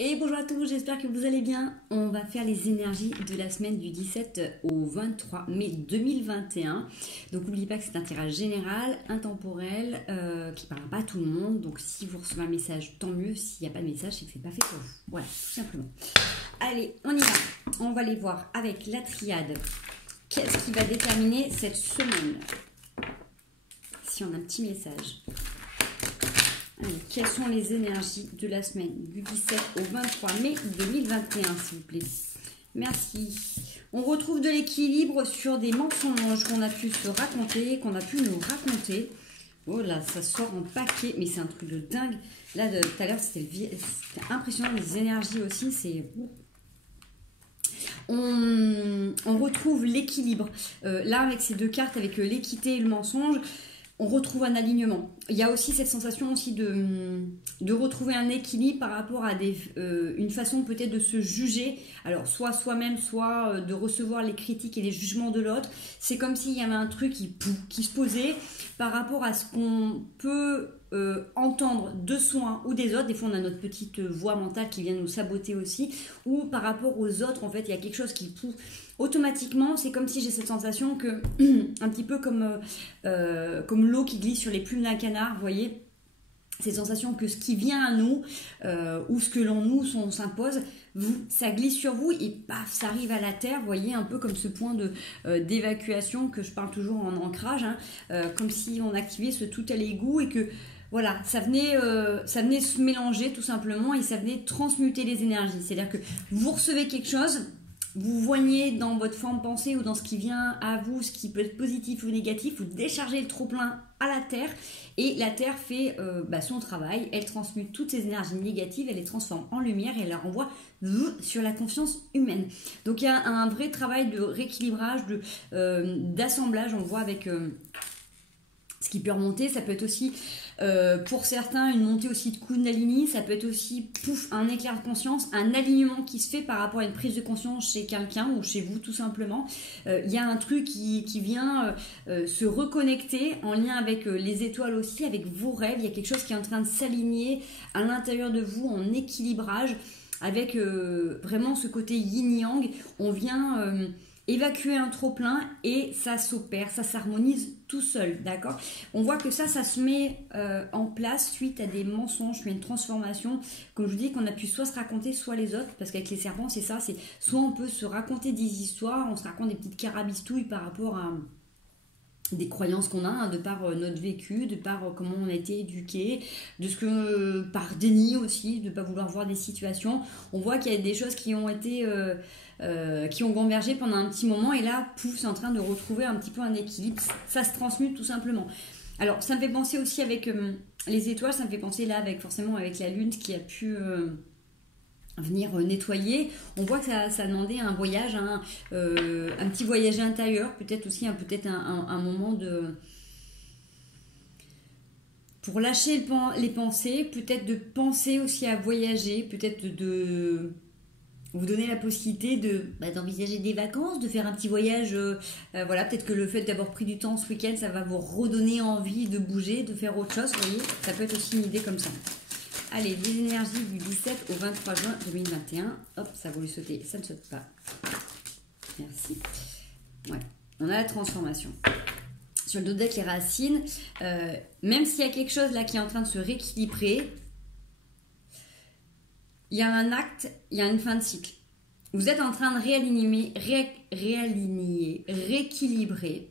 Et bonjour à tous, j'espère que vous allez bien. On va faire les énergies de la semaine du 17 au 23 mai 2021. Donc n'oubliez pas que c'est un tirage général, intemporel, qui ne parlera pas à tout le monde. Donc si vous recevez un message, tant mieux. S'il n'y a pas de message, c'est que c'est pas fait pour vous. Voilà, tout simplement. Allez, on y va. On va aller voir avec la triade. Qu'est-ce qui va déterminer cette semaine? Si on a un petit message. Allez, quelles sont les énergies de la semaine du 17 au 23 mai 2021, s'il vous plaît? Merci. On retrouve de l'équilibre sur des mensonges qu'on a pu se raconter, qu'on a pu nous raconter. Oh là, ça sort en paquet, mais c'est un truc de dingue. Là, tout à l'heure, c'était impressionnant, les énergies aussi, c'est... On retrouve l'équilibre. Là, avec ces deux cartes, avec l'équité et le mensonge, on retrouve un alignement. Il y a aussi cette sensation aussi de retrouver un équilibre par rapport à une façon peut-être de se juger. Alors, soit soi-même, soit de recevoir les critiques et les jugements de l'autre. C'est comme s'il y avait un truc qui se posait par rapport à ce qu'on peut entendre de soi ou des autres. Des fois, on a notre petite voix mentale qui vient nous saboter aussi. Ou par rapport aux autres, en fait, il y a quelque chose qui pousse. Automatiquement, c'est comme si j'ai cette sensation que, un petit peu comme l'eau qui glisse sur les plumes d'un canard, vous voyez, cette sensation que ce qui vient à nous, ou ce que on s'impose, ça glisse sur vous et paf, ça arrive à la terre, vous voyez, un peu comme ce point d'évacuation que je parle toujours en ancrage, hein, comme si on activait ce tout à l'égout et que, voilà, ça venait se mélanger tout simplement et ça venait transmuter les énergies. C'est-à-dire que vous recevez quelque chose, vous voyez dans votre forme pensée ou dans ce qui vient à vous, ce qui peut être positif ou négatif, vous déchargez le trop-plein à la Terre et la Terre fait son travail, elle transmute toutes ces énergies négatives, elle les transforme en lumière et elle la renvoie sur la conscience humaine. Donc il y a un vrai travail de rééquilibrage, d'assemblage, on le voit avec... ce qui peut remonter, ça peut être aussi, pour certains, une montée aussi de Kundalini, ça peut être aussi, pouf, un éclair de conscience, un alignement qui se fait par rapport à une prise de conscience chez quelqu'un ou chez vous tout simplement. Il y a un truc qui vient se reconnecter en lien avec les étoiles aussi, avec vos rêves. Il y a quelque chose qui est en train de s'aligner à l'intérieur de vous en équilibrage, avec vraiment ce côté yin-yang. On vient... évacuer un trop-plein et ça s'opère, ça s'harmonise tout seul, d'accord? On voit que ça se met en place suite à des mensonges, suite à une transformation, comme je vous dis, qu'on a pu soit se raconter, soit les autres, parce qu'avec les serpents, c'est ça, c'est soit on peut se raconter des histoires, on se raconte des petites carabistouilles par rapport à des croyances qu'on a, hein, de par notre vécu, de par comment on a été éduqué, de ce que par déni aussi, de ne pas vouloir voir des situations. On voit qu'il y a des choses qui ont été qui ont convergé pendant un petit moment et là, pouf, c'est en train de retrouver un petit peu un équilibre. Ça se transmute tout simplement. Alors, ça me fait penser aussi avec les étoiles, ça me fait penser là forcément avec la lune qui a pu... venir nettoyer. On voit que ça demandait un voyage, un petit voyage intérieur, peut-être aussi un moment de... pour lâcher les pensées, peut-être de penser aussi à voyager, peut-être de vous donner la possibilité d'envisager des vacances, de faire un petit voyage, voilà, peut-être que le fait d'avoir pris du temps ce week-end, ça va vous redonner envie de bouger, de faire autre chose, vous voyez, ça peut être aussi une idée comme ça. Allez, les énergies du 17 au 23 juin 2021. Hop, ça a voulu sauter, ça ne saute pas. Merci. Ouais, on a la transformation. Sur le dos deck, les racines, même s'il y a quelque chose là qui est en train de se rééquilibrer, il y a un acte, il y a une fin de cycle. Vous êtes en train de rééquilibrer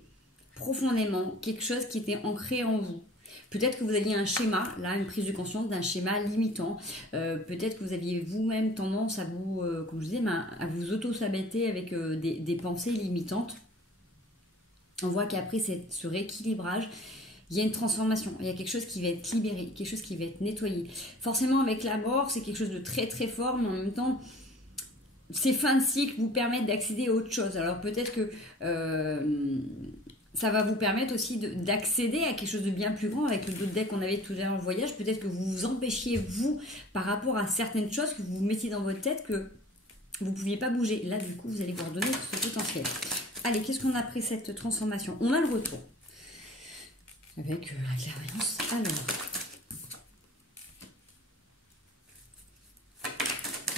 profondément quelque chose qui était ancré en vous. Peut-être que vous aviez un schéma, là, une prise de conscience d'un schéma limitant. Peut-être que vous aviez vous-même tendance à vous, comme je disais, à vous auto-saboter avec des pensées limitantes. On voit qu'après ce rééquilibrage, il y a une transformation. Il y a quelque chose qui va être libéré, quelque chose qui va être nettoyé. Forcément, avec la mort, c'est quelque chose de très très fort, mais en même temps, ces fins de cycle vous permettent d'accéder à autre chose. Alors peut-être que... ça va vous permettre aussi d'accéder à quelque chose de bien plus grand avec le dos de deck qu'on avait tout à l'heure en voyage. Peut-être que vous vous empêchiez, vous, par rapport à certaines choses que vous mettiez dans votre tête que vous ne pouviez pas bouger. Là, du coup, vous allez vous redonner ce potentiel. Allez, qu'est-ce qu'on a après cette transformation? On a le retour. Avec la clairvoyance. Alors,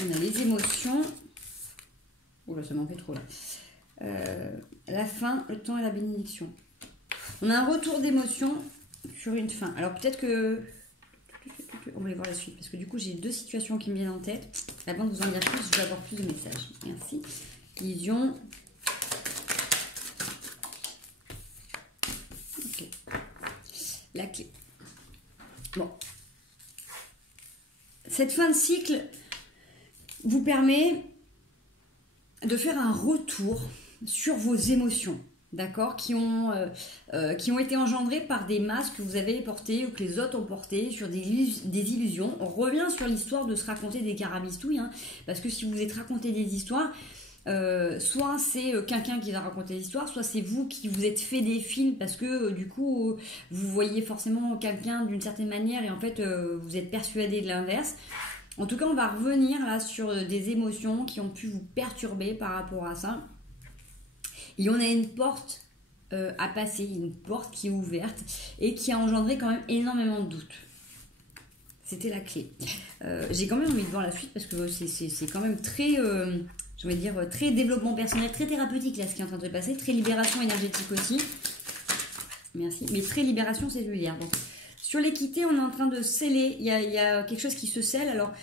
On a les émotions. Oula, ça m'en fait trop là. La fin, le temps et la bénédiction. On a un retour d'émotion sur une fin. Alors peut-être que... On va aller voir la suite. Parce que du coup, j'ai deux situations qui me viennent en tête. Avant de vous en dire plus, je vais avoir plus de messages. Merci. Vision. Ok. La clé. Bon. Cette fin de cycle vous permet de faire un retour sur vos émotions, d'accord, qui ont été engendrées par des masques que vous avez portés ou que les autres ont portés sur des illusions. On revient sur l'histoire de se raconter des carabistouilles, hein, parce que si vous vous êtes raconté des histoires, soit c'est quelqu'un qui va raconter l'histoire, soit c'est vous qui vous êtes fait des films parce que du coup vous voyez forcément quelqu'un d'une certaine manière et en fait vous êtes persuadé de l'inverse. En tout cas, on va revenir là sur des émotions qui ont pu vous perturber par rapport à ça. Et on a une porte à passer, une porte qui est ouverte et qui a engendré quand même énormément de doutes. C'était la clé. J'ai quand même envie de voir la suite parce que c'est quand même très, je vais dire, très développement personnel, très thérapeutique là ce qui est en train de se passer, très libération énergétique aussi. Merci. Mais très libération cellulaire. Donc, sur l'équité, on est en train de sceller. Il y a quelque chose qui se scelle. Alors,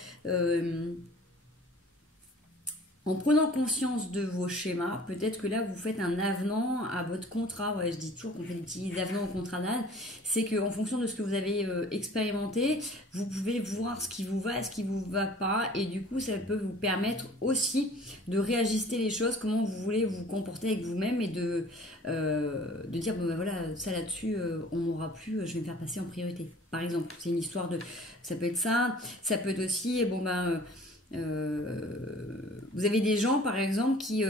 en prenant conscience de vos schémas, peut-être que là, vous faites un avenant à votre contrat. Ouais, je dis toujours qu'on fait des petits avenants au contrat d'âne. C'est qu'en fonction de ce que vous avez expérimenté, vous pouvez voir ce qui vous va et ce qui ne vous va pas. Et du coup, ça peut vous permettre aussi de réajuster les choses, comment vous voulez vous comporter avec vous-même et de dire, bon ben voilà, ça là-dessus, on m'aura plus, je vais me faire passer en priorité. Par exemple, c'est une histoire de... Ça peut être ça. Ça peut être aussi, bon ben... vous avez des gens par exemple qui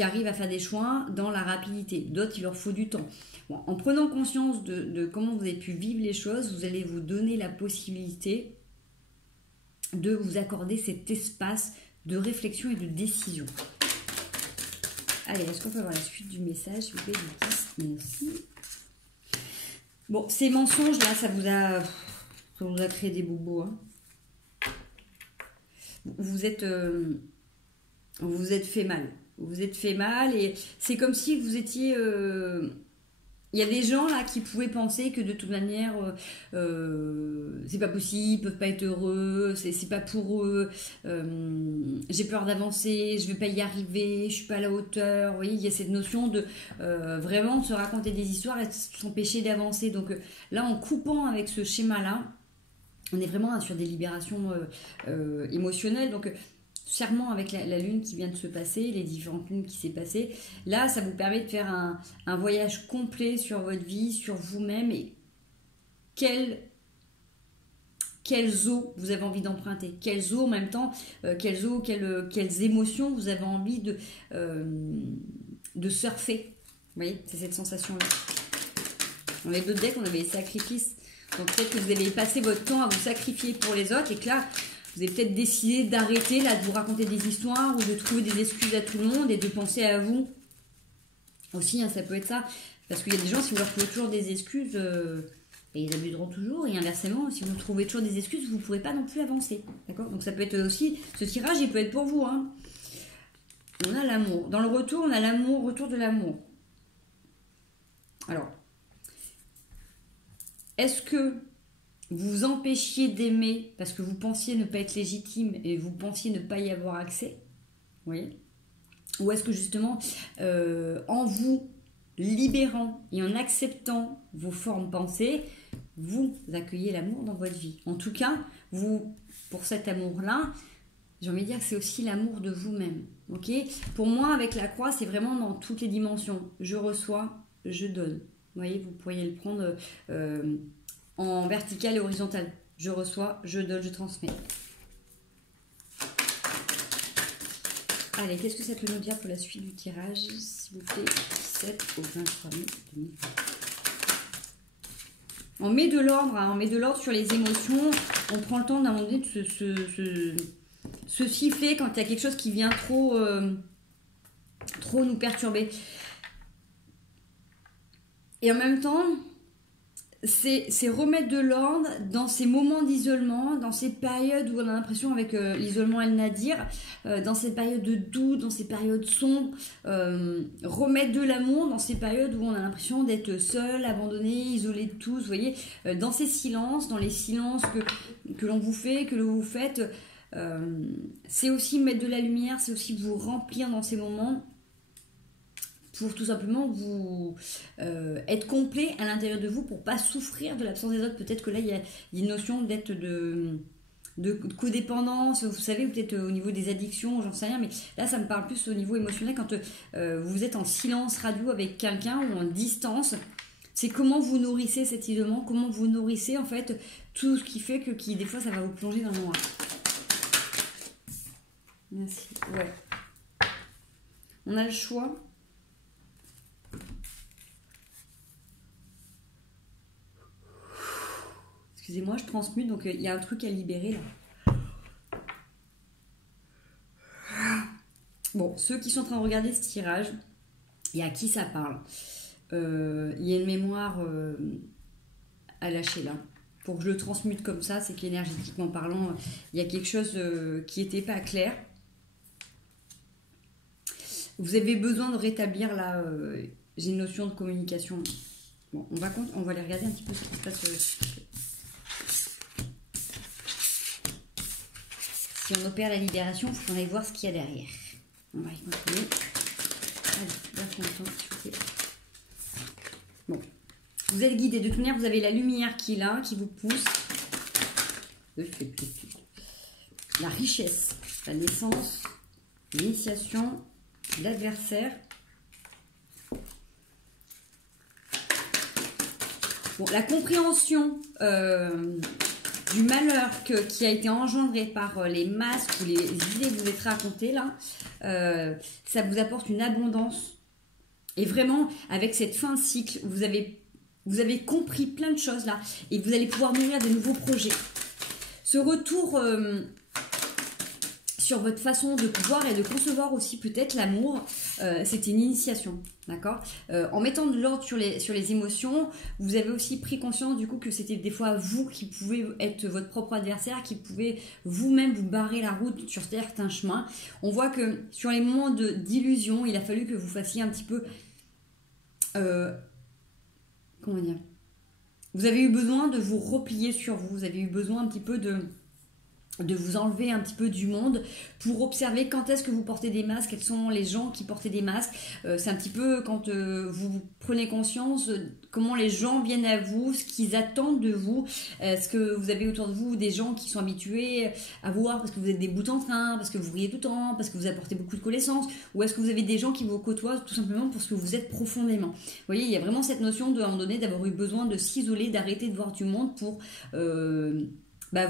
arrivent à faire des choix dans la rapidité, d'autres il leur faut du temps. Bon, en prenant conscience de comment vous avez pu vivre les choses, vous allez vous donner la possibilité de vous accorder cet espace de réflexion et de décision. Allez, est-ce qu'on peut avoir la suite du message s'il vous plaît? Merci. Bon, ces mensonges là, ça vous a créé des bobos, hein. Vous êtes fait mal. Vous êtes fait mal et c'est comme si vous étiez... Il y a des gens là qui pouvaient penser que de toute manière, c'est pas possible, ils peuvent pas être heureux, c'est pas pour eux, j'ai peur d'avancer, je vais pas y arriver, je suis pas à la hauteur. Vous voyez, il y a cette notion de vraiment de se raconter des histoires et de s'empêcher d'avancer. Donc là, en coupant avec ce schéma-là, on est vraiment sur des libérations émotionnelles. Donc, serment avec la lune qui vient de se passer, les différentes lunes qui s'est passées, là, ça vous permet de faire un voyage complet sur votre vie, sur vous-même et quelles eaux vous avez envie d'emprunter, quelles eaux en même temps, quelles émotions vous avez envie de surfer. Vous voyez, c'est cette sensation-là. Dans les deux decks, on avait les sacrifices. Donc peut-être que vous avez passé votre temps à vous sacrifier pour les autres et que là, vous avez peut-être décidé d'arrêter là, de vous raconter des histoires ou de trouver des excuses à tout le monde et de penser à vous. Aussi, hein, ça peut être ça. Parce qu'il y a des gens, si vous leur trouvez toujours des excuses, et ils abuseront toujours. Et inversement, si vous trouvez toujours des excuses, vous ne pourrez pas non plus avancer. D'accord? Donc ça peut être aussi, ce tirage, il peut être pour vous. Hein. On a l'amour. Dans le retour, on a l'amour, retour de l'amour. Alors, est-ce que vous vous empêchiez d'aimer parce que vous pensiez ne pas être légitime et vous pensiez ne pas y avoir accès? Vous voyez? Ou est-ce que justement, en vous libérant et en acceptant vos formes pensées, vous accueillez l'amour dans votre vie? En tout cas, vous, pour cet amour-là, j'ai envie de dire que c'est aussi l'amour de vous-même. Ok? Pour moi, avec la croix, c'est vraiment dans toutes les dimensions. Je reçois, je donne. Vous voyez, vous pourriez le prendre en vertical et horizontal. Je reçois, je donne, je transmets. Allez, qu'est-ce que ça peut nous dire pour la suite du tirage, s'il vous plaît, 17 au 23 mai 2020. On met de l'ordre, hein, on met de l'ordre sur les émotions. On prend le temps d'un moment donné de se siffler quand il y a quelque chose qui vient trop nous perturber. Et en même temps, c'est remettre de l'ordre dans ces moments d'isolement, dans ces périodes où on a l'impression avec l'isolement El Nadir, dans ces périodes de doute, dans ces périodes sombres, remettre de l'amour dans ces périodes où on a l'impression d'être seul, abandonné, isolé de tous, vous voyez, dans ces silences, dans les silences que l'on vous fait, que vous faites, c'est aussi mettre de la lumière, c'est aussi vous remplir dans ces moments pour tout simplement vous être complet à l'intérieur de vous pour pas souffrir de l'absence des autres. Peut-être que là il y a une notion d'être de codépendance, vous savez, peut-être au niveau des addictions, j'en sais rien, mais là ça me parle plus au niveau émotionnel quand vous êtes en silence radio avec quelqu'un ou en distance. C'est comment vous nourrissez cet isolement, comment vous nourrissez en fait tout ce qui fait que des fois ça va vous plonger dans le noir. Merci. Ouais. On a le choix. Excusez-moi, je transmute, donc il y a un truc à libérer là. Bon, ceux qui sont en train de regarder ce tirage, et à qui ça parle, il y a une mémoire à lâcher là. Pour que je le transmute comme ça, c'est qu'énergétiquement parlant, il y a quelque chose qui n'était pas clair. Vous avez besoin de rétablir là, j'ai une notion de communication. Bon, on va aller regarder un petit peu ce qui se passe. Si on opère la libération, il faut qu'on aille voir ce qu'il y a derrière. On va y continuer. Allez, bon. Vous êtes guidé. De toute manière, vous avez la lumière qui est là, qui vous pousse. La richesse, la naissance, l'initiation, l'adversaire. Bon, la compréhension du malheur qui a été engendré par les masques ou les idées que vous êtes racontées là, ça vous apporte une abondance. Et vraiment, avec cette fin de cycle, vous avez compris plein de choses là, et vous allez pouvoir nourrir de nouveaux projets. Ce retour sur votre façon de pouvoir et de concevoir aussi peut-être l'amour, c'était une initiation, d'accord. En mettant de l'ordre sur les émotions, vous avez aussi pris conscience du coup que c'était des fois vous qui pouvez être votre propre adversaire, qui pouvez vous-même vous barrer la route sur certains chemins. On voit que sur les moments d'illusion, il a fallu que vous fassiez un petit peu... comment dire, vous avez eu besoin de vous replier sur vous, vous avez eu besoin un petit peu de vous enlever un petit peu du monde pour observer quand est-ce que vous portez des masques, quels sont les gens qui portaient des masques. C'est un petit peu quand vous prenez conscience de comment les gens viennent à vous, ce qu'ils attendent de vous. Est-ce que vous avez autour de vous des gens qui sont habitués à vous voir parce que vous êtes des bouts en train, parce que vous riez tout le temps, parce que vous apportez beaucoup de connaissances, ou est-ce que vous avez des gens qui vous côtoient tout simplement pour ce que vous êtes profondément. Vous voyez, il y a vraiment cette notion de, à un moment donné, d'avoir eu besoin de s'isoler, d'arrêter de voir du monde pour...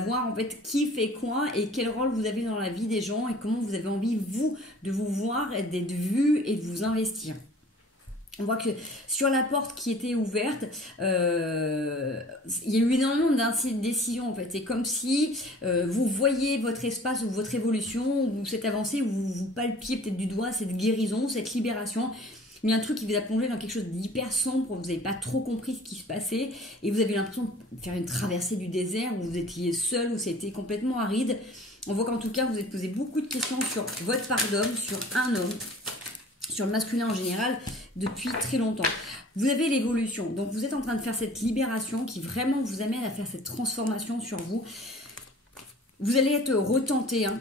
voir en fait qui fait quoi et quel rôle vous avez dans la vie des gens et comment vous avez envie vous de vous voir, d'être vu et de vous investir. On voit que sur la porte qui était ouverte, il y a eu énormément d'indécision en fait. C'est comme si vous voyez votre espace ou votre évolution ou cette avancée où vous palpiez peut-être du doigt cette guérison, cette libération. Mais un truc qui vous a plongé dans quelque chose d'hyper sombre, vous n'avez pas trop compris ce qui se passait et vous avez l'impression de faire une traversée du désert où vous étiez seul, où c'était complètement aride. On voit qu'en tout cas, vous êtes posé beaucoup de questions sur votre part d'homme, sur un homme, sur le masculin en général, depuis très longtemps. Vous avez l'évolution, donc vous êtes en train de faire cette libération qui vraiment vous amène à faire cette transformation sur vous. Vous allez être retenté, hein.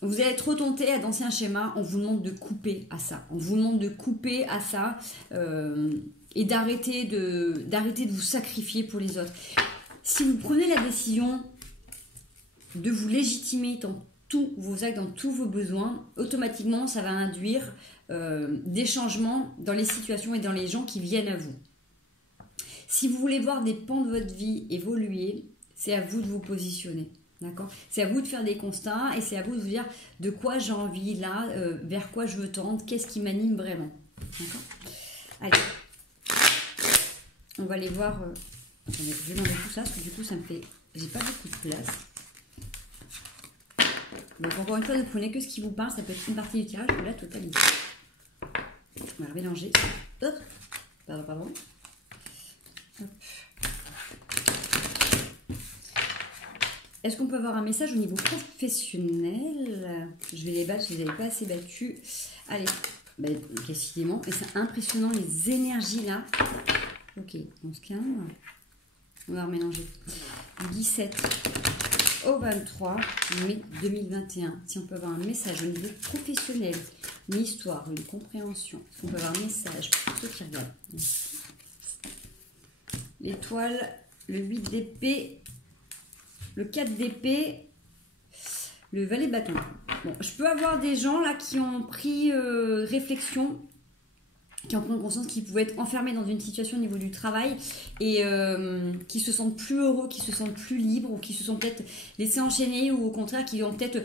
Vous allez être retenté à d'anciens schémas, on vous demande de couper à ça. On vous demande de couper à ça et d'arrêter de vous sacrifier pour les autres. Si vous prenez la décision de vous légitimer dans tous vos actes, dans tous vos besoins, automatiquement, ça va induire des changements dans les situations et dans les gens qui viennent à vous. Si vous voulez voir des pans de votre vie évoluer, c'est à vous de vous positionner. D'accord ? C'est à vous de faire des constats et c'est à vous de vous dire de quoi j'ai envie là, vers quoi je veux tendre, qu'est-ce qui m'anime vraiment. D'accord ? Allez, on va aller voir. Attendez, je vais enlever tout ça parce que du coup ça me fait. J'ai pas beaucoup de place. Donc encore une fois, ne prenez que ce qui vous parle, ça peut être une partie du tirage ou la totalité. On va mélanger. Hop. Pardon. Hop. Est-ce qu'on peut avoir un message au niveau professionnel? Je vais les battre, je ne les avais pas assez battus. Allez, décidément, et c'est impressionnant les énergies là. Ok, on se calme. On va remélanger. Du 17 au 23 mai 2021. Si on peut avoir un message au niveau professionnel, une histoire, une compréhension. Est-ce qu'on peut avoir un message pour ceux qui regardent? L'étoile, le 8 d'épée, le 4 d'épée, le valet de bâton. Bon, je peux avoir des gens là qui ont pris réflexion, qui en prennent conscience qu'ils pouvaient être enfermés dans une situation au niveau du travail et qui se sentent plus heureux, qui se sentent plus libres ou qui se sont peut-être laissés enchaîner ou au contraire qui ont peut-être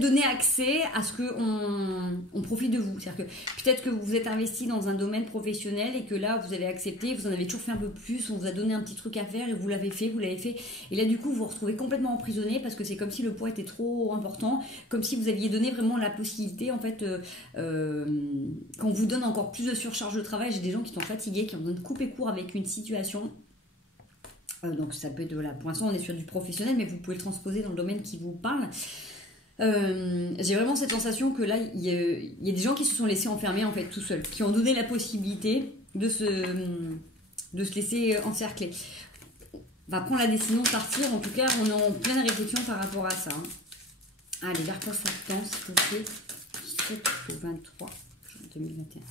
donné accès à ce qu'on profite de vous. C'est-à-dire que peut-être que vous vous êtes investi dans un domaine professionnel et que là, vous avez accepté, vous en avez toujours fait un peu plus, on vous a donné un petit truc à faire et vous l'avez fait. Et là, du coup, vous vous retrouvez complètement emprisonné parce que c'est comme si le poids était trop important, comme si vous aviez donné vraiment la possibilité, en fait, qu'on vous donne encore plus de surcharge de travail. J'ai des gens qui sont fatigués, qui ont besoin de couper court avec une situation. Donc, ça peut être, voilà, pour l'instant, on est sur du professionnel, mais vous pouvez le transposer dans le domaine qui vous parle. J'ai vraiment cette sensation que là il y a des gens qui se sont laissés enfermer en fait tout seuls, qui ont donné la possibilité de se laisser encercler. On va prendre la décision de partir, en tout cas on est en pleine réflexion par rapport à ça. Allez, vers quoi ça tend s'il vous plaît? 7 au 23 2021,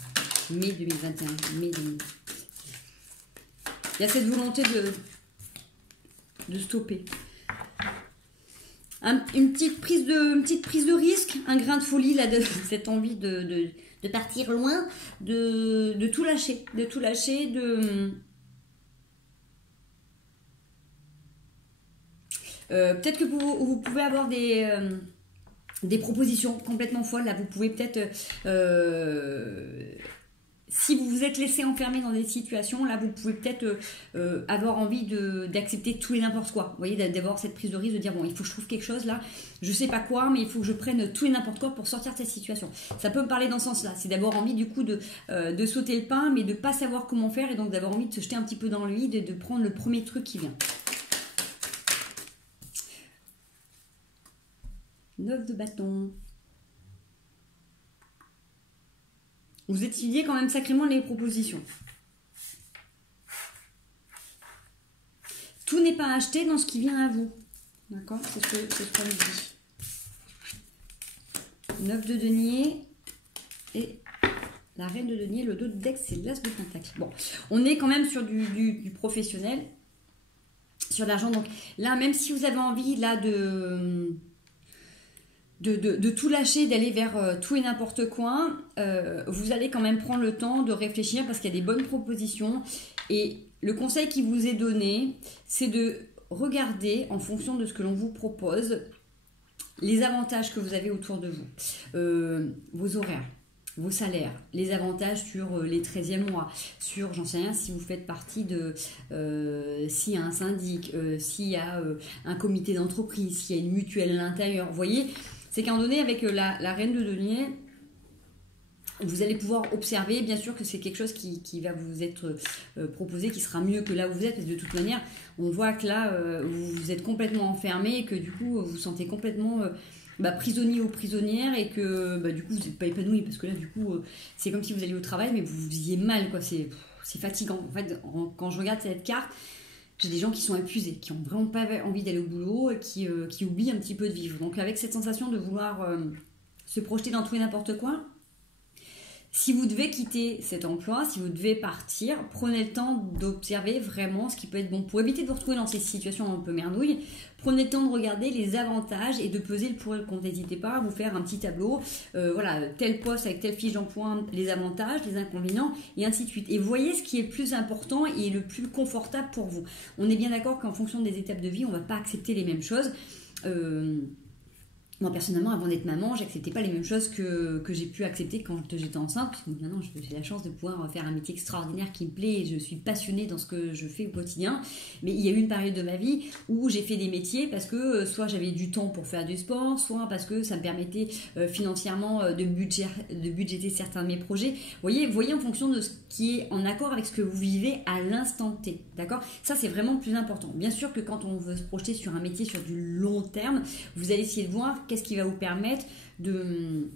mai 2021, mai 2021. Il y a cette volonté de stopper. Une petite prise de risque, un grain de folie, là, de cette envie de partir loin, de tout lâcher, peut-être que vous pouvez avoir des propositions complètement folles, là, vous pouvez peut-être... si vous vous êtes laissé enfermer dans des situations, là, vous pouvez peut-être avoir envie d'accepter tout et n'importe quoi. Vous voyez, d'avoir cette prise de risque, de dire, bon, il faut que je trouve quelque chose, là, je sais pas quoi, mais il faut que je prenne tout et n'importe quoi pour sortir de cette situation. Ça peut me parler dans ce sens-là. C'est d'avoir envie, du coup, de sauter le pas, mais de pas savoir comment faire, et donc d'avoir envie de se jeter un petit peu dans le vide et de prendre le premier truc qui vient. 9 de bâton. Vous étudiez quand même sacrément les propositions. Tout n'est pas acheté dans ce qui vient à vous. D'accord? C'est ce qu'on dit. 9 de denier et la reine de denier, le dos de deck, c'est l'as de pentacle. Bon, on est quand même sur du professionnel, sur l'argent. Donc là, même si vous avez envie là de tout lâcher, d'aller vers tout et n'importe quoi, vous allez quand même prendre le temps de réfléchir parce qu'il y a des bonnes propositions. Et le conseil qui vous est donné, c'est de regarder en fonction de ce que l'on vous propose, les avantages que vous avez autour de vous, vos horaires, vos salaires, les avantages sur les 13e mois, sur, j'en sais rien, si vous faites partie de, s'il y a un syndic, s'il y a un comité d'entreprise, s'il y a une mutuelle à l'intérieur, vous voyez. C'est qu'à un moment donné, avec la reine de denier, vous allez pouvoir observer, bien sûr que c'est quelque chose qui va vous être proposé, qui sera mieux que là où vous êtes, parce que de toute manière, on voit que là, vous êtes complètement enfermé et que du coup, vous vous sentez complètement prisonnier ou prisonnière et que du coup, vous n'êtes pas épanoui, parce que là, du coup, c'est comme si vous alliez au travail, mais vous visiez mal, quoi. C'est fatigant. En fait, quand je regarde cette carte, j'ai des gens qui sont épuisés, qui n'ont vraiment pas envie d'aller au boulot et qui oublient un petit peu de vivre. Donc avec cette sensation de vouloir se projeter dans tout et n'importe quoi, si vous devez quitter cet emploi, si vous devez partir, prenez le temps d'observer vraiment ce qui peut être bon. Pour éviter de vous retrouver dans ces situations un peu merdouilles, prenez le temps de regarder les avantages et de peser le pour et le contre. N'hésitez pas à vous faire un petit tableau, voilà, tel poste avec telle fiche d'emploi, les avantages, les inconvénients, et ainsi de suite. Et voyez ce qui est le plus important et le plus confortable pour vous. On est bien d'accord qu'en fonction des étapes de vie, on ne va pas accepter les mêmes choses. Moi, personnellement, avant d'être maman, j'acceptais pas les mêmes choses que j'ai pu accepter quand j'étais enceinte, puisque maintenant, j'ai la chance de pouvoir faire un métier extraordinaire qui me plaît et je suis passionnée dans ce que je fais au quotidien. Mais il y a eu une période de ma vie où j'ai fait des métiers parce que soit j'avais du temps pour faire du sport, soit parce que ça me permettait financièrement de budgéter certains de mes projets. Voyez en fonction de ce qui est en accord avec ce que vous vivez à l'instant T. D'accord ? Ça, c'est vraiment le plus important. Bien sûr que quand on veut se projeter sur un métier sur du long terme, vous allez essayer de voir qu'est-ce qui va vous permettre de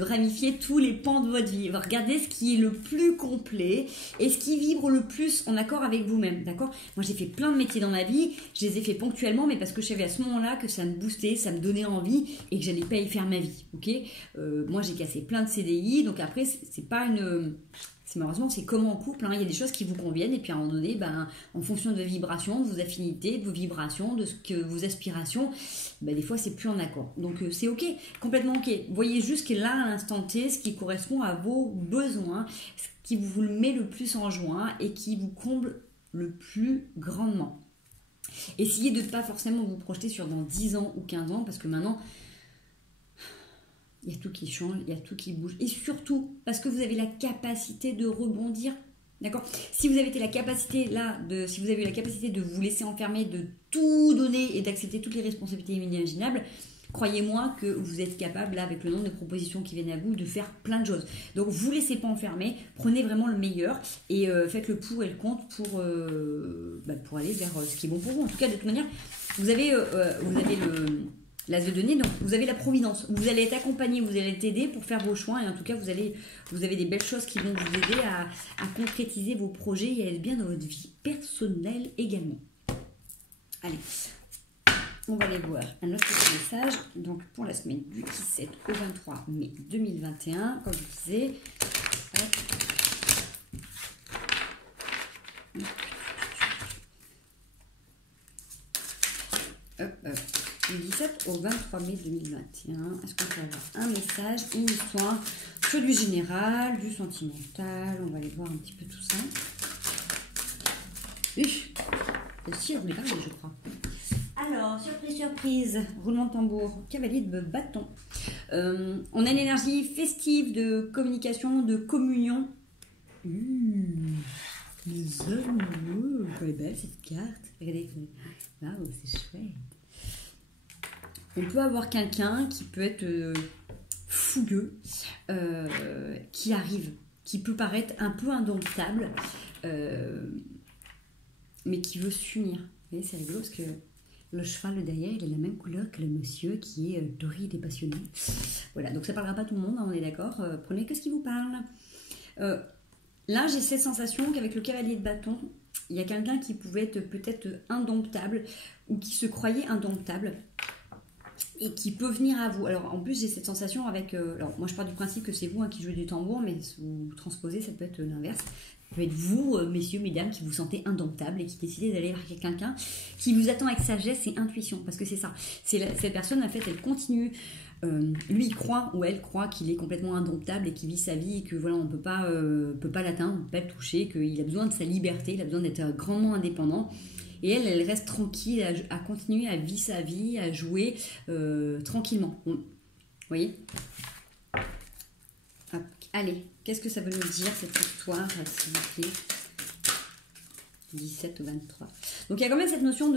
ramifier tous les pans de votre vie. Regardez ce qui est le plus complet et ce qui vibre le plus en accord avec vous-même, d'accord ? Moi, j'ai fait plein de métiers dans ma vie, je les ai fait ponctuellement, mais parce que je savais à ce moment-là que ça me boostait, ça me donnait envie et que j'allais pas y faire ma vie, ok ? Moi, j'ai cassé plein de CDI, donc après, c'est pas une... Malheureusement, c'est comme en couple, hein. Il y a des choses qui vous conviennent et puis à un moment donné, en fonction de vos vibrations, de vos affinités, de vos vibrations, de vos aspirations, des fois c'est plus en accord. Donc c'est ok, complètement ok. Voyez juste que là, à l'instant T, ce qui correspond à vos besoins, ce qui vous le met le plus en joie et qui vous comble le plus grandement. Essayez de ne pas forcément vous projeter sur dans 10 ans ou 15 ans parce que maintenant... il y a tout qui change, il y a tout qui bouge. Et surtout, parce que vous avez la capacité de rebondir. D'accord ? Si vous avez la capacité si vous avez la capacité de vous laisser enfermer, de tout donner et d'accepter toutes les responsabilités imaginables, croyez-moi que vous êtes capable, là, avec le nombre de propositions qui viennent à vous, de faire plein de choses. Donc, vous ne laissez pas enfermer, prenez vraiment le meilleur et faites le pour et le contre pour aller vers ce qui est bon pour vous. En tout cas, de toute manière, vous avez l'as de donner, donc vous avez la providence. Vous allez être accompagné, vous allez être aidé pour faire vos choix et en tout cas, vous avez des belles choses qui vont vous aider à concrétiser vos projets et à être bien dans votre vie personnelle également. Allez, on va aller voir un autre petit message. Donc, pour la semaine du 17 au 23 mai 2021, comme je vous disais, du 17 au 23 mai 2021, est-ce qu'on peut avoir un message, une histoire sur du général, du sentimental? On va aller voir un petit peu tout ça. Si, on est parlé, je crois. Alors, surprise, roulement de tambour, cavalier de bâton. On a une énergie festive de communication, de communion. Les amoureux, elle est belle cette carte. Regardez, waouh, c'est chouette. On peut avoir quelqu'un qui peut être fougueux, qui arrive, qui peut paraître un peu indomptable, mais qui veut s'unir. Vous voyez, c'est rigolo parce que le cheval derrière, il a la même couleur que le monsieur qui est torride et passionné. Voilà, donc ça ne parlera pas à tout le monde, hein, on est d'accord. Prenez que ce qui vous parle. Là, j'ai cette sensation qu'avec le cavalier de bâton, il y a quelqu'un qui pouvait être peut-être indomptable ou qui se croyait indomptable et qui peut venir à vous. Alors en plus j'ai cette sensation avec... alors moi je pars du principe que c'est vous qui jouez du tambour, mais si vous transposez ça peut être l'inverse. Ça peut être vous, messieurs, mesdames, qui vous sentez indomptable et qui décidez d'aller vers quelqu'un qui vous attend avec sagesse et intuition. Parce que c'est ça. Cette personne en fait elle continue... lui il croit ou elle croit qu'il est complètement indomptable et qu'il vit sa vie et que voilà on ne peut pas l'atteindre, on ne peut pas le toucher, qu'il a besoin de sa liberté, il a besoin d'être grandement indépendant. Et elle reste tranquille à continuer à vivre sa vie, à jouer tranquillement. Vous voyez ? Hop. Allez, qu'est-ce que ça veut nous dire cette histoire, s'il vous plaît ? 17 au 23. Donc il y a quand même cette notion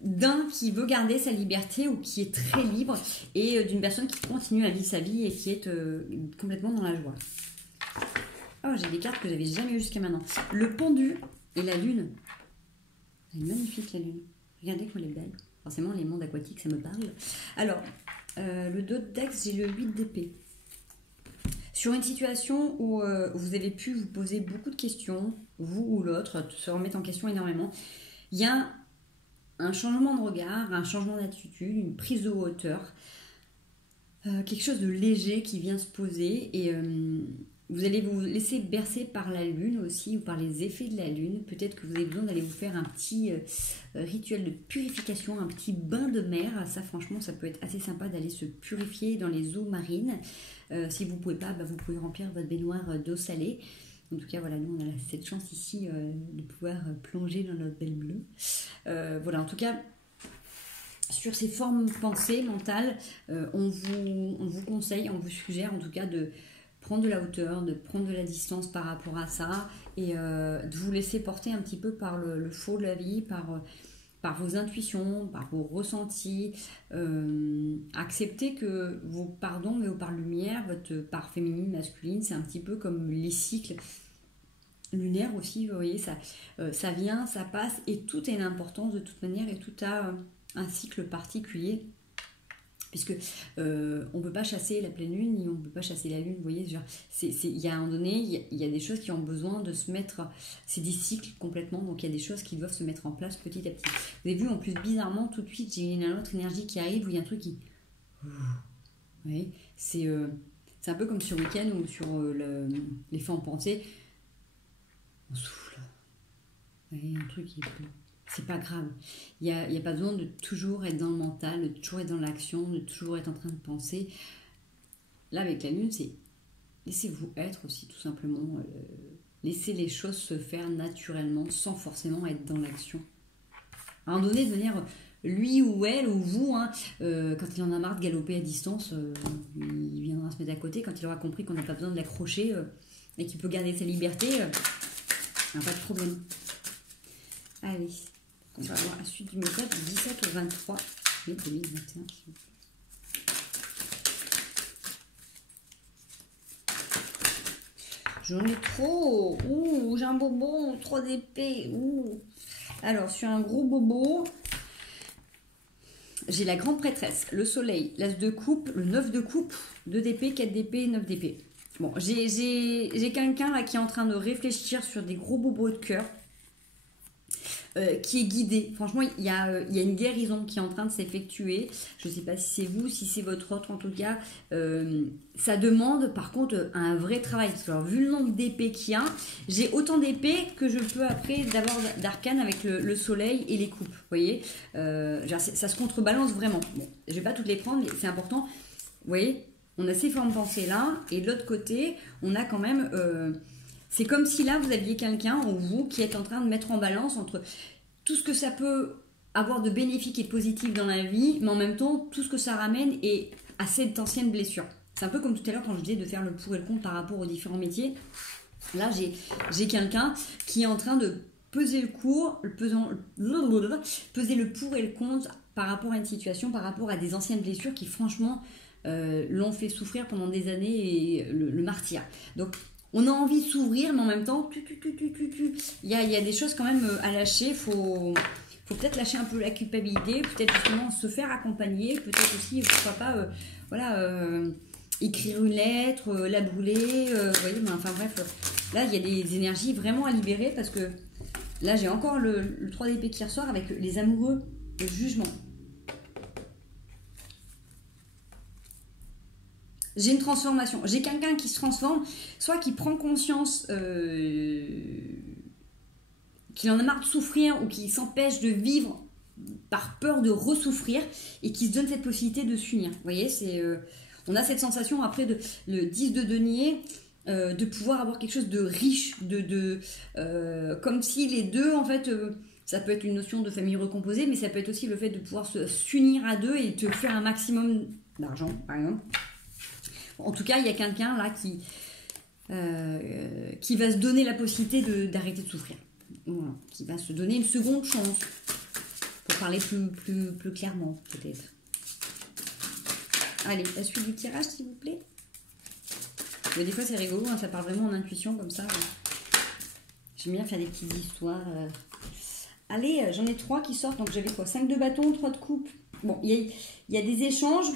d'un qui veut garder sa liberté ou qui est très libre et d'une personne qui continue à vivre sa vie et qui est complètement dans la joie. Oh, j'ai des cartes que j'avais jamais eues jusqu'à maintenant. Le pendu et la lune. Elle est magnifique la lune. Regardez comme elle est belle. Forcément, les mondes aquatiques, ça me parle. Alors, le dos de Dex, j'ai le 8 d'épée. Sur une situation où vous avez pu vous poser beaucoup de questions, vous ou l'autre, se remettre en question énormément, il y a un changement de regard, un changement d'attitude, une prise de hauteur, quelque chose de léger qui vient se poser et... vous allez vous laisser bercer par la lune aussi ou par les effets de la lune. Peut-être que vous avez besoin d'aller vous faire un petit rituel de purification, un petit bain de mer. Ça, franchement, ça peut être assez sympa d'aller se purifier dans les eaux marines. Si vous ne pouvez pas, vous pouvez remplir votre baignoire d'eau salée. En tout cas, voilà, nous, on a cette chance ici de pouvoir plonger dans notre belle bleue. Voilà, en tout cas, sur ces formes pensées mentales, on vous conseille, on vous suggère en tout cas de prendre de la hauteur, de prendre de la distance par rapport à ça et de vous laisser porter un petit peu par le flot de la vie, par vos intuitions, par vos ressentis. Accepter que vos parts d'ombre et vos parts de lumière, votre part féminine, masculine, c'est un petit peu comme les cycles lunaires aussi, vous voyez, ça vient, ça passe et tout a une importance de toute manière et tout a un cycle particulier. Puisque on ne peut pas chasser la pleine lune, ni on ne peut pas chasser la lune, vous voyez, il y a un moment donné, il y a des choses qui ont besoin de se mettre, c'est des cycles complètement, donc il y a des choses qui doivent se mettre en place petit à petit. Vous avez vu, en plus, bizarrement, tout de suite, j'ai une autre énergie qui arrive, où il y a un truc qui... Vous voyez, c'est un peu comme sur Week-end ou sur les fins en pensée, on souffle. Vous voyez, un truc qui est plus... C'est pas grave. Il n'y a pas besoin de toujours être dans le mental, de toujours être dans l'action, de toujours être en train de penser. Là, avec la lune, c'est laissez-vous être aussi, tout simplement. Laissez les choses se faire naturellement, sans forcément être dans l'action. À un moment donné, de manière, lui ou elle, ou vous, hein, quand il en a marre de galoper à distance, il viendra se mettre à côté. Quand il aura compris qu'on n'a pas besoin de l'accrocher et qu'il peut garder sa liberté, il n'y a pas de problème. Allez. On va voir la suite du méthode du 17 au 23 mai 2021. J'en ai trop. Ouh, j'ai un bobo, trop d'épée. Ouh. Alors, sur un gros bobo, j'ai la grande prêtresse, le soleil, l'as de coupe, le 9 de coupe, 2 d'épée, 4 d'épée, 9 d'épée. Bon, j'ai quelqu'un là qui est en train de réfléchir sur des gros bobos de cœur. Qui est guidé. Franchement, il y a une guérison qui est en train de s'effectuer. Je ne sais pas si c'est vous, si c'est votre autre en tout cas. Ça demande par contre un vrai travail. Parce que alors, vu le nombre d'épées qu'il y a, j'ai autant d'épées que je peux après d'avoir d'arcane avec le soleil et les coupes. Vous voyez, ça se contrebalance vraiment. Bon, je ne vais pas toutes les prendre, mais c'est important. Vous voyez, on a ces formes pensées là. Et de l'autre côté, on a quand même... c'est comme si là, vous aviez quelqu'un, ou vous, qui êtes en train de mettre en balance entre tout ce que ça peut avoir de bénéfique et de positif dans la vie, mais en même temps, tout ce que ça ramène et à cette ancienne blessure. C'est un peu comme tout à l'heure quand je disais de faire le pour et le contre par rapport aux différents métiers. Là, j'ai quelqu'un qui est en train de peser peser le pour et le contre par rapport à une situation, par rapport à des anciennes blessures qui, franchement, l'ont fait souffrir pendant des années et le martyr. Donc, on a envie de s'ouvrir, mais en même temps, il y a des choses quand même à lâcher. Faut peut-être lâcher un peu la culpabilité, peut-être justement se faire accompagner, peut-être aussi, pourquoi pas, écrire une lettre, la brûler, vous voyez, mais enfin bref, là, il y a des énergies vraiment à libérer parce que là, j'ai encore le 3 d'épée qui ressort avec les amoureux, le jugement. J'ai une transformation. J'ai quelqu'un qui se transforme, soit qui prend conscience qu'il en a marre de souffrir ou qui s'empêche de vivre par peur de ressouffrir et qui se donne cette possibilité de s'unir. Vous voyez, on a cette sensation après le 10 de denier de pouvoir avoir quelque chose de riche, comme si les deux, en fait... ça peut être une notion de famille recomposée, mais ça peut être aussi le fait de pouvoir s'unir à deux et de faire un maximum d'argent, par exemple. En tout cas, il y a quelqu'un là qui va se donner la possibilité d'arrêter de souffrir. Voilà. Qui va se donner une seconde chance. Pour parler plus clairement, peut-être. Allez, la suite du tirage, s'il vous plaît. Mais des fois, c'est rigolo, hein, ça parle vraiment en intuition, comme ça. J'aime bien faire des petites histoires. Allez, j'en ai 3 qui sortent. Donc, j'avais quoi, 5 de bâton, 3 de coupe. Bon, il y a des échanges.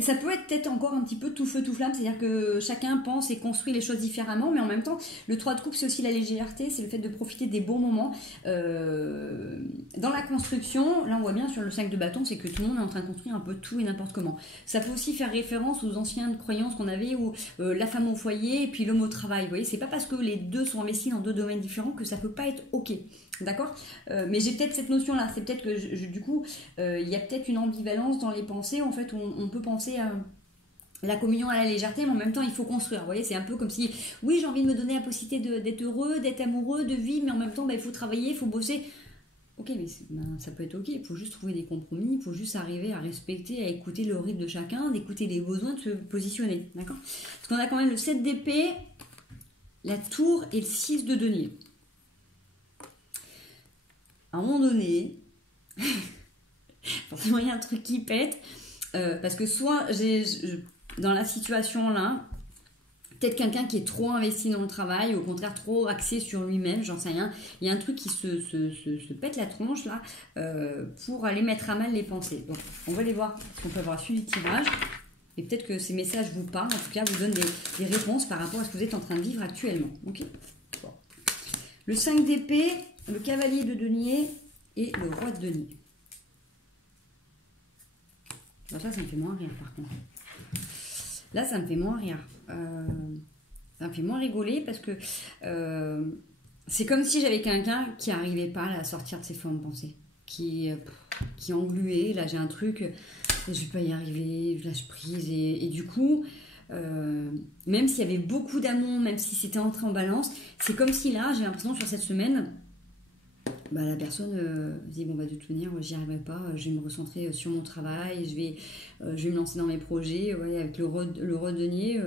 Ça peut être peut-être encore un petit peu tout feu tout flamme, c'est-à-dire que chacun pense et construit les choses différemment, mais en même temps le 3 de coupe c'est aussi la légèreté, c'est le fait de profiter des bons moments dans la construction. Là on voit bien sur le 5 de bâton, c'est que tout le monde est en train de construire un peu tout et n'importe comment. Ça peut aussi faire référence aux anciennes croyances qu'on avait où la femme au foyer et puis l'homme au travail, vous voyez, c'est pas parce que les deux sont investis dans 2 domaines différents que ça peut pas être ok, d'accord, mais j'ai peut-être cette notion là, c'est peut-être que du coup il y a peut-être une ambivalence dans les pensées. En fait, on peut penser la communion à la légèreté, mais en même temps, il faut construire. Vous voyez, c'est un peu comme si, oui, j'ai envie de me donner la possibilité d'être heureux, d'être amoureux, de vivre, mais en même temps, il faut travailler, il faut bosser. Ok, mais ça peut être ok, il faut juste trouver des compromis, il faut juste arriver à respecter, à écouter le rythme de chacun, d'écouter les besoins, de se positionner. D'accord? Parce qu'on a quand même le 7 d'épée, la tour et le 6 de denier. À un moment donné, forcément, il y a un truc qui pète, parce que soit dans la situation là, peut-être quelqu'un qui est trop investi dans le travail, au contraire trop axé sur lui-même, j'en sais rien. Il y a un truc qui se pète la tronche là pour aller mettre à mal les pensées. Donc on va aller voir si on peut avoir suivi du tirage. Et peut-être que ces messages vous parlent, en tout cas vous donnent des réponses par rapport à ce que vous êtes en train de vivre actuellement. Okay, bon. Le 5 d'épée, le cavalier de denier et le roi de denier. Bon, ça me fait moins rire par contre. Là, ça me fait moins rire. Ça me fait moins rigoler parce que c'est comme si j'avais quelqu'un qui n'arrivait pas à sortir de ses formes de pensée. Qui engluait. Là, j'ai un truc, je ne vais pas y arriver, je lâche prise. Et du coup, même s'il y avait beaucoup d'amour, même si c'était entré en balance, c'est comme si là, j'ai l'impression sur cette semaine, la personne dit bon de toute manière j'y arriverai pas, je vais me recentrer sur mon travail, je vais me lancer dans mes projets, avec le roi de denier,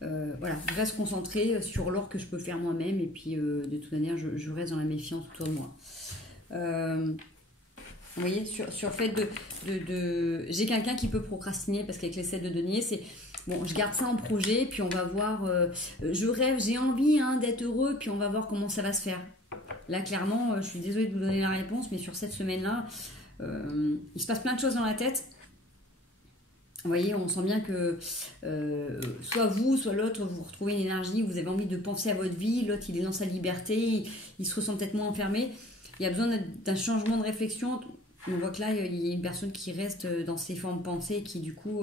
voilà, je vais se concentrer sur l'or que je peux faire moi-même et puis de toute manière je reste dans la méfiance autour de moi. Vous voyez, sur le fait de j'ai quelqu'un qui peut procrastiner parce qu'avec les 7 de denier c'est bon, je garde ça en projet, puis on va voir, je rêve, j'ai envie d'être heureux, puis on va voir comment ça va se faire. Là, clairement, je suis désolée de vous donner la réponse, mais sur cette semaine-là, il se passe plein de choses dans la tête. Vous voyez, on sent bien que soit vous, soit l'autre, vous retrouvez une énergie, vous avez envie de penser à votre vie, l'autre, il est dans sa liberté, il se ressent peut-être moins enfermé. Il y a besoin d'un changement de réflexion. On voit que là, il y a une personne qui reste dans ses formes de pensée, qui du coup...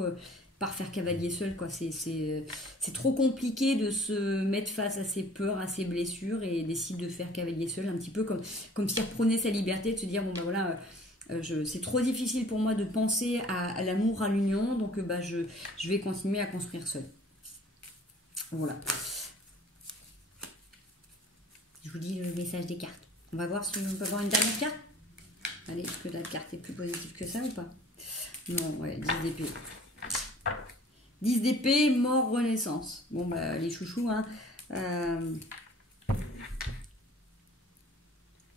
part faire cavalier seul, quoi. C'est trop compliqué de se mettre face à ses peurs, à ses blessures et décide de faire cavalier seul, un petit peu comme s'il reprenait sa liberté, de se dire bon voilà, c'est trop difficile pour moi de penser à l'amour, à l'union, donc je vais continuer à construire seul. Voilà. Je vous dis le message des cartes. On va voir si on peut avoir une dernière carte. Allez, est-ce que la carte est plus positive que ça ou pas? Non, ouais, 10 d'épée. 10 d'épée, mort, renaissance. Bon, les chouchous, il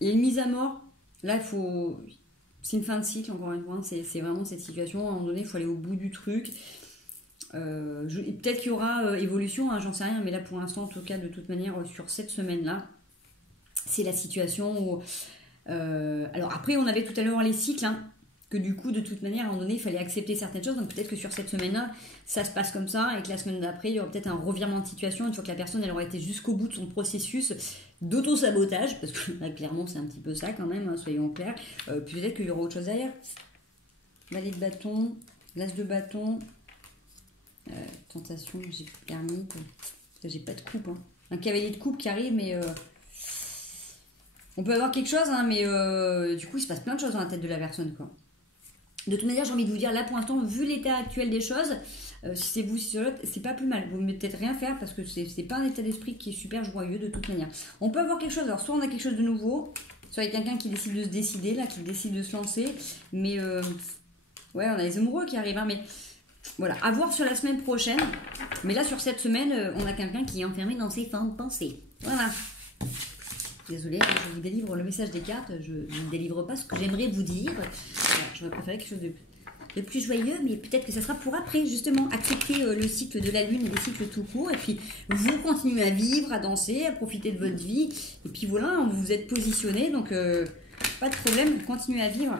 y a une mise à mort. Là, c'est une fin de cycle, encore une fois. C'est vraiment cette situation. À un moment donné, il faut aller au bout du truc. Peut-être qu'il y aura évolution, j'en sais rien. Mais là, pour l'instant, en tout cas, de toute manière, sur cette semaine-là, c'est la situation où... alors, après, on avait tout à l'heure les cycles, que du coup, de toute manière, à un moment donné, il fallait accepter certaines choses. Donc peut-être que sur cette semaine-là, ça se passe comme ça, et que la semaine d'après, il y aura peut-être un revirement de situation, une fois que la personne, elle aura été jusqu'au bout de son processus d'auto-sabotage, parce que là, clairement, c'est un petit peu ça quand même, soyons clairs. Puis peut-être qu'il y aura autre chose derrière. Valet de bâton, l'as de bâton, tentation, j'ai l'ermite, j'ai pas de coupe. Un cavalier de coupe qui arrive, mais... on peut avoir quelque chose, mais du coup, il se passe plein de choses dans la tête de la personne, quoi. De toute manière, j'ai envie de vous dire, là, pour l'instant, vu l'état actuel des choses, si c'est vous, si c'est l'autre, c'est pas plus mal. Vous ne pouvez peut-être rien faire parce que c'est pas un état d'esprit qui est super joyeux de toute manière. On peut avoir quelque chose, alors soit on a quelque chose de nouveau, soit il y a quelqu'un qui décide de se décider, là, qui décide de se lancer, mais ouais, on a les amoureux qui arrivent, mais voilà, à voir sur la semaine prochaine. Mais là, sur cette semaine, on a quelqu'un qui est enfermé dans ses fins de pensée. Voilà. Désolée, je vous délivre le message des cartes, je ne délivre pas ce que j'aimerais vous dire. Voilà, j'aurais préféré quelque chose de plus joyeux, mais peut-être que ça sera pour après, justement, accepter le cycle de la lune et les cycles tout court, et puis vous continuez à vivre, à danser, à profiter de votre vie, et puis voilà, vous vous êtes positionné, donc pas de problème, continuez à vivre.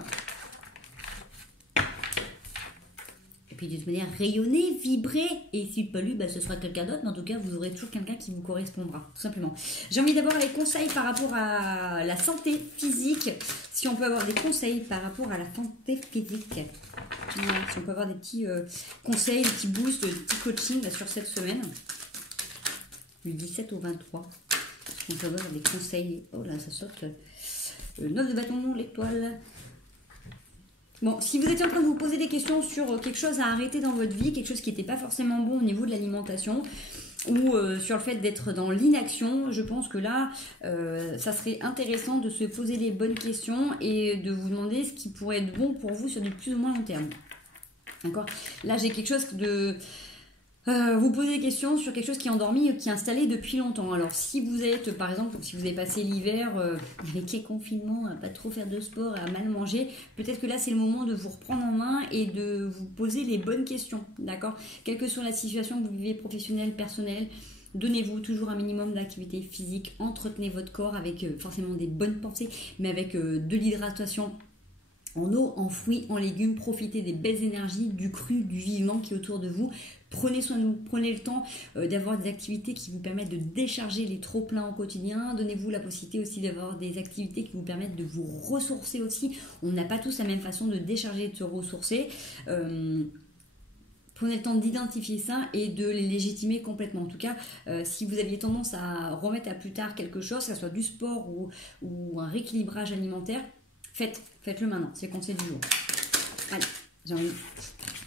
Puis de toute manière, rayonner, vibrer, et si pas lui, ce sera quelqu'un d'autre, mais en tout cas, vous aurez toujours quelqu'un qui vous correspondra, tout simplement. J'ai envie d'avoir les conseils par rapport à la santé physique, si on peut avoir des conseils par rapport à la santé physique. Voilà, si on peut avoir des petits conseils, des petits boosts, des petits coachings là, sur cette semaine, du 17 au 23. On peut avoir des conseils, oh là, ça saute, 9 de bâton, l'étoile, Bon, si vous êtes en train de vous poser des questions sur quelque chose à arrêter dans votre vie, quelque chose qui n'était pas forcément bon au niveau de l'alimentation, ou sur le fait d'être dans l'inaction, je pense que là, ça serait intéressant de se poser les bonnes questions et de vous demander ce qui pourrait être bon pour vous sur du plus ou moins long terme. D'accord ? Là, j'ai quelque chose de... vous posez des questions sur quelque chose qui est endormi, qui est installé depuis longtemps. Alors, si vous êtes, par exemple, si vous avez passé l'hiver avec les confinements, à pas trop faire de sport, à mal manger, peut-être que là, c'est le moment de vous reprendre en main et de vous poser les bonnes questions. D'accord ? Quelle que soit la situation que vous vivez, professionnelle, personnelle, donnez-vous toujours un minimum d'activité physique, entretenez votre corps avec forcément des bonnes pensées, mais avec de l'hydratation en eau, en fruits, en légumes, profitez des belles énergies, du cru, du vivant qui est autour de vous. Prenez soin de vous, prenez le temps d'avoir des activités qui vous permettent de décharger les trop-pleins au quotidien. Donnez-vous la possibilité aussi d'avoir des activités qui vous permettent de vous ressourcer aussi. On n'a pas tous la même façon de décharger et de se ressourcer. Prenez le temps d'identifier ça et de les légitimer complètement. En tout cas, si vous aviez tendance à remettre à plus tard quelque chose, que ce soit du sport ou un rééquilibrage alimentaire, faites-le maintenant. C'est le conseil du jour. Allez,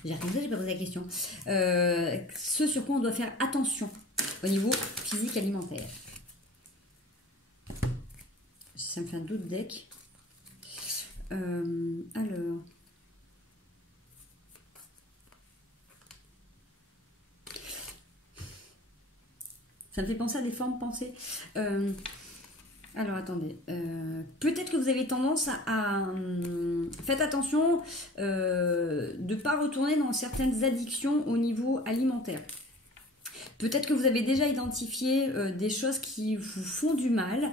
j'ai raconté, j'ai pas posé la question. Ce sur quoi on doit faire attention au niveau physique alimentaire. Ça me fait un doute deck. Alors... Ça me fait penser à des formes pensées. Alors attendez, peut-être que vous avez tendance à faites attention de ne pas retourner dans certaines addictions au niveau alimentaire. Peut-être que vous avez déjà identifié des choses qui vous font du mal.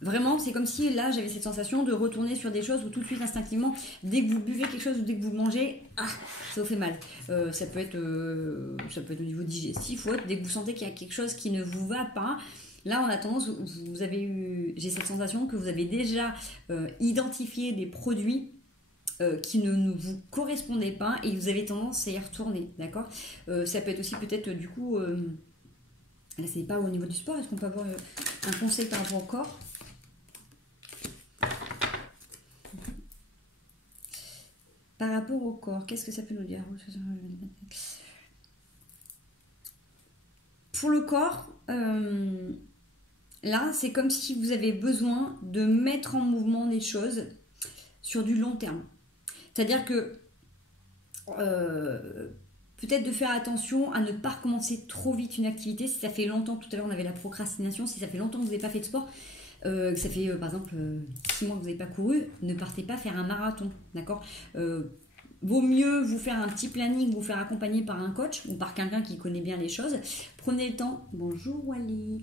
Vraiment, c'est comme si là j'avais cette sensation de retourner sur des choses où tout de suite instinctivement, dès que vous buvez quelque chose ou dès que vous mangez, ça vous fait mal. Ça peut être au niveau digestif ou autre. Dès que vous sentez qu'il y a quelque chose qui ne vous va pas, là on a tendance, j'ai cette sensation que vous avez déjà identifié des produits qui ne vous correspondaient pas et vous avez tendance à y retourner, d'accord ? Ça peut être aussi peut-être du coup, là c'est pas au niveau du sport, est-ce qu'on peut avoir un conseil par rapport au corps ? Par rapport au corps, qu'est-ce que ça peut nous dire? Pour le corps, là, c'est comme si vous avez besoin de mettre en mouvement des choses sur du long terme. C'est-à-dire que peut-être de faire attention à ne pas recommencer trop vite une activité. Si ça fait longtemps, tout à l'heure on avait la procrastination, si ça fait longtemps que vous n'avez pas fait de sport, que ça fait par exemple 6 mois que vous n'avez pas couru, ne partez pas faire un marathon, d'accord ? Vaut mieux vous faire un petit planning, vous faire accompagner par un coach ou par quelqu'un qui connaît bien les choses. Prenez le temps, bonjour Wally,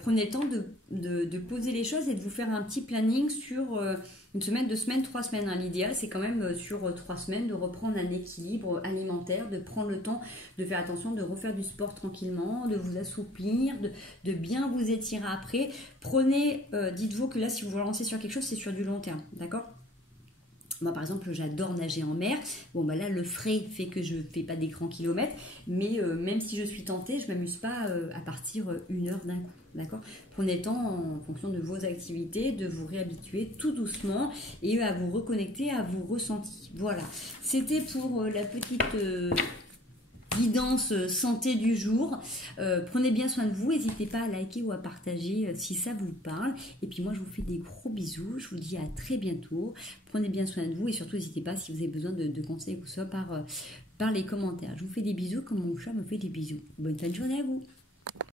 prenez le temps de poser les choses et de vous faire un petit planning sur une semaine, 2 semaines, 3 semaines. Hein. L'idéal, c'est quand même sur 3 semaines de reprendre un équilibre alimentaire, de prendre le temps de faire attention, de refaire du sport tranquillement, de vous assouplir, de bien vous étirer après. Prenez, dites-vous que là, si vous vous lancez sur quelque chose, c'est sur du long terme, d'accord ? Moi, par exemple, j'adore nager en mer. Bon, bah là, le frais fait que je ne fais pas des grands kilomètres. Mais même si je suis tentée, je ne m'amuse pas à partir 1 heure d'un coup. D'accord ? Prenez le temps, en fonction de vos activités, de vous réhabituer tout doucement et à vous reconnecter à vos ressentis. Voilà. C'était pour la petite... guidance santé du jour. Prenez bien soin de vous, n'hésitez pas à liker ou à partager si ça vous parle. Et puis moi je vous fais des gros bisous, je vous dis à très bientôt. Prenez bien soin de vous et surtout n'hésitez pas si vous avez besoin de conseils ou soit par les commentaires. Je vous fais des bisous comme mon chat me fait des bisous. Bonne fin de journée à vous.